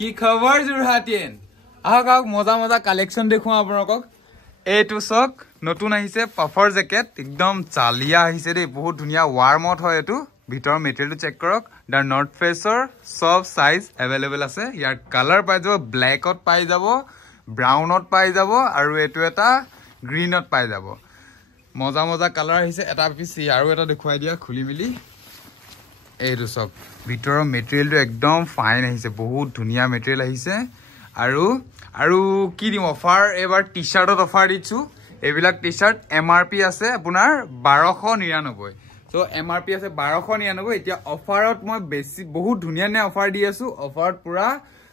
কি খবৰ জুৰহাটীন আহক আহক মজা মজা কালেকশন দেখুৱা আপোনাক এইটো চক নতুন আহিছে পাফৰ জেকেট একদম চালিয়া আহিছে দেই বহুত ধুনিয়া ওয়াৰ্মত হয় এটো ভিতৰ মেটেৰিয়েলটো চেক কৰক দা নৰ্থ ফেসৰ সব সাইজ अवेलेबल আছে ইয়াৰ কালাৰ পাই যাব ব্ল্যাকত পাই যাব ব্ৰাউনত পাই যাব আৰু এটো এটা গ্ৰীনত পাই যাব মজা মজা কালাৰ আহিছে এটা পিছ আৰু এটা দেখুৱাই দিয়া খুলি মিলি এইটো চক ভিতৰৰ মেটেৰিয়েলটো একদম ফাইন আহিছে বহুত ধুনিয়া মেটেৰিয়েল আহিছে আৰু কি দিম অফাৰ এবাৰ টি-শাৰ্টত অফাৰ দিছো এবিলাক টি-শাৰ্ট এমআৰপি আছে আপোনাৰ 1299 সো এমআৰপি আছে 1299 এতিয়া অফাৰত মই বেছি বহুত ধুনিয়া নে অফাৰ দি আছো অফাৰত পুৰা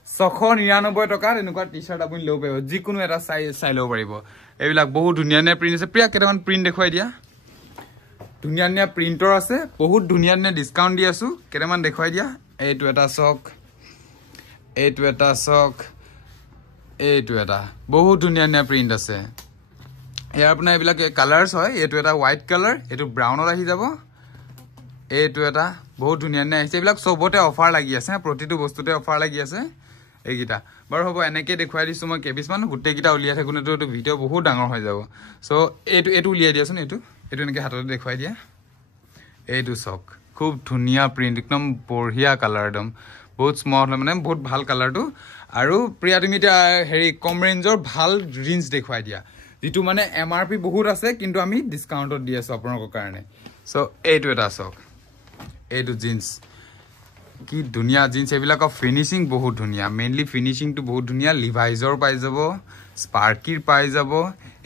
699 টকা এনেকুৱা টি-শাৰ্ট আপুনি লব পাৰিব যিকোনো এটা চাই লব পাৰিব এবিলাক বহুত ধুনিয়া নে প্ৰিন্ট আছে প্ৰিয়া কেটামান প্ৰিন্ট দেখুৱাই দিয়া ধুনিয়া নে প্ৰিন্টৰ আছে বহুত ধুনিয়া নে ডিসকাউন্ট দি আছো কেটামান দেখুৱাই দিয়া এইটো এটা চক এইটো এটা চক এইটো এটা বহুত ধুনিয়া নে প্ৰিন্ট আছে ইয়াৰ আপোনাৰ এবিলাক কালাৰস হয় এইটো এটা হোৱাইট কালাৰ এইটো ব্ৰাউনত আহি যাব এইটো এটা বহুত ধুনিয়া নে আহিছে এবিলাক সবতে অফাৰ লাগি আছে প্ৰতিটো বস্তুতে অফাৰ লাগি আছে এইগিটা বৰ হ'ব এনেকে দেখুৱাই দিছো মই কেবিছমান গুটে গিটা উলিয়া থাকুনেটো ভিডিও বহুত ডাঙৰ হৈ যাব সো এইটো উলিয়া দিয়াছোন এইটো এনেকে হাততে দেখুৱাই দিয়া এইটো চক খুব ধুনিয়া প্ৰিন্ট একদম বঢ়িয়া কালাৰ একদম বহুত স্মল মানে বহুত ভাল কালাৰটো আৰু প্ৰিয়া তুমি হেৰি কম ৰেঞ্জৰ ভাল জিন্স দেখুৱাই দিয়া যেটো মানে এমআৰপি বহুত আছে কিন্তু আমি ডিসকাউন্টত দি আছো আপোনালোকৰ কাৰণে সো এইটো এটা চক এইটো জিন্স কি ধুনিয়া জিন্স এবিলাকৰ ফিনিশিং বহুত ধুনিয়া মেইনলি ফিনিশিং টু বহুত ধুনিয়া লিভাইজৰ পাই যাব স্পাৰ্কিৰ পাই যাব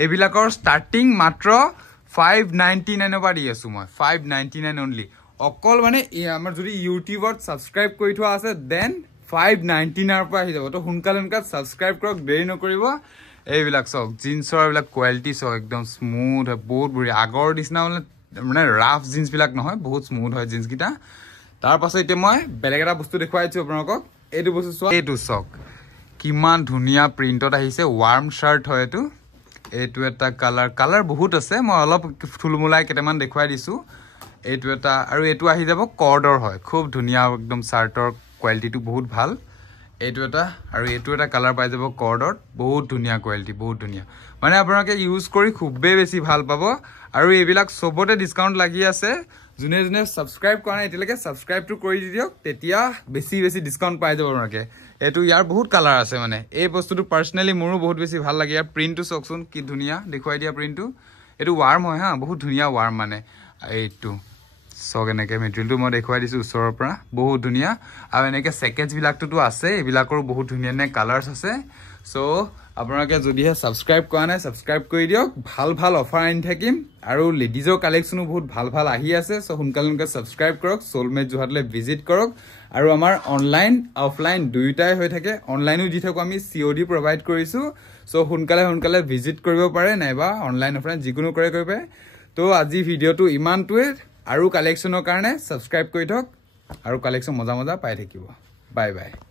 এবিলাকৰ ষ্টাৰ্টিং মাত্ৰ 599 পৰা দি আছো মই 599 অনলি অকল মানে আমাৰ যদি ইউটিউবত সাবস্ক্ৰাইব কৰি থোৱা আছে দেন 599 পৰা আহি যাব তো হুনকালনকা সাবস্ক্ৰাইব কৰক দেৰি নকৰিব এইবিলাক চক জিন্সৰ এইবিলাক কোৱালিটি চক একদম স্মুথ বহুত বঢ়িয়া আগৰ দিছনা মানে ৰাফ জিন্স বিলাক নহয় বহুত স্মুথ হয় জিন্স গিটা তাৰ পাছত এতিয়া মই বেলেগ এটা বস্তু দেখুৱাইছো আপোনালোকক এইটো বস্তু চোৱা এইটো চক কিমান ধুনিয়া প্ৰিন্টত আহিছে ওয়াৰ্ম শাৰ্ট হয় এইটো এটা কালাৰ বহুত আছে মই অলপ থুলমুলাই কেটামান দেখুৱাই দিছো এইটো এটা আৰু এইটো আহি যাব কৰ্ডৰ হয় খুব ধুনিয়া একদম শাৰ্টৰ কোৱালিটিটো বহুত ভাল এইটো এটা আৰু এইটো এটা কালাৰ পাই যাব কৰ্ডৰ বহুত ধুনিয়া কোৱালিটি বহুত ধুনিয়া মানে আপোনালোকে ইউজ কৰি খুববে বেছি ভাল পাব আৰু এইবিলাক সবতে ডিসকাউন্ট লাগি আছে জুনে জুনে সাবস্ক্ৰাইব কৰা নাই এতিয়ালৈকে সাবস্ক্ৰাইবটো কৰি দিয়ক তেতিয়া বেছি ডিসকাউন্ট পাই যাব আপোনালোকে এটো ইয়াৰ বহুত কালাৰ আছে মানে এই বস্তুটো পাৰ্সোনালি মোৰো বহুত বেছি ভাল লাগে ইয়াৰ প্ৰিন্টটো চকচোন কি ধুনিয়া দেখুৱাই দিয়া প্ৰিন্টটো এটো ওয়াৰ্ম হয় হা বহুত ধুনিয়া ওয়াৰ্ম মানে এইটো সক এনেকে মেটেৰিয়েলটো মই দেখুৱাই দিছো ওচৰৰ পৰা বহুত ধুনিয়া আৰু এনেকে সেকেজ বিলাকটো আছে এবিলাকৰ বহুত ধুনিয়া নে কালাৰস আছে সো আপোনালোকে যদিহে সাবস্ক্ৰাইব কৰা নাই সাবস্ক্ৰাইব কৰি দিয়ক ভাল অফাৰ আনি থাকিম আৰু লেডিজৰ কালেকশনো বহুত ভাল আহি আছে সো হুনকালনকা সাবস্ক্ৰাইব কৰক সোলমেট জুহাটলে ভিজিট কৰক আৰু আমাৰ অনলাইন অফলাইন দুইটাই হৈ থাকে অনলাইনো দি থাকো আমি সিওডি প্ৰভাইড কৰিছো সো হুনকালে ভিজিট কৰিব পাৰে নাইবা অনলাইন অফলাইন যিকোনো কৰে কৰিব পাৰে তো আজি ভিডিওটো ইমানটোৱে আৰু কালেকশনৰ কাৰণে সাবস্ক্ৰাইব কৰি থক আৰু কালেকশন মজা পাই থাকিব বাই বাই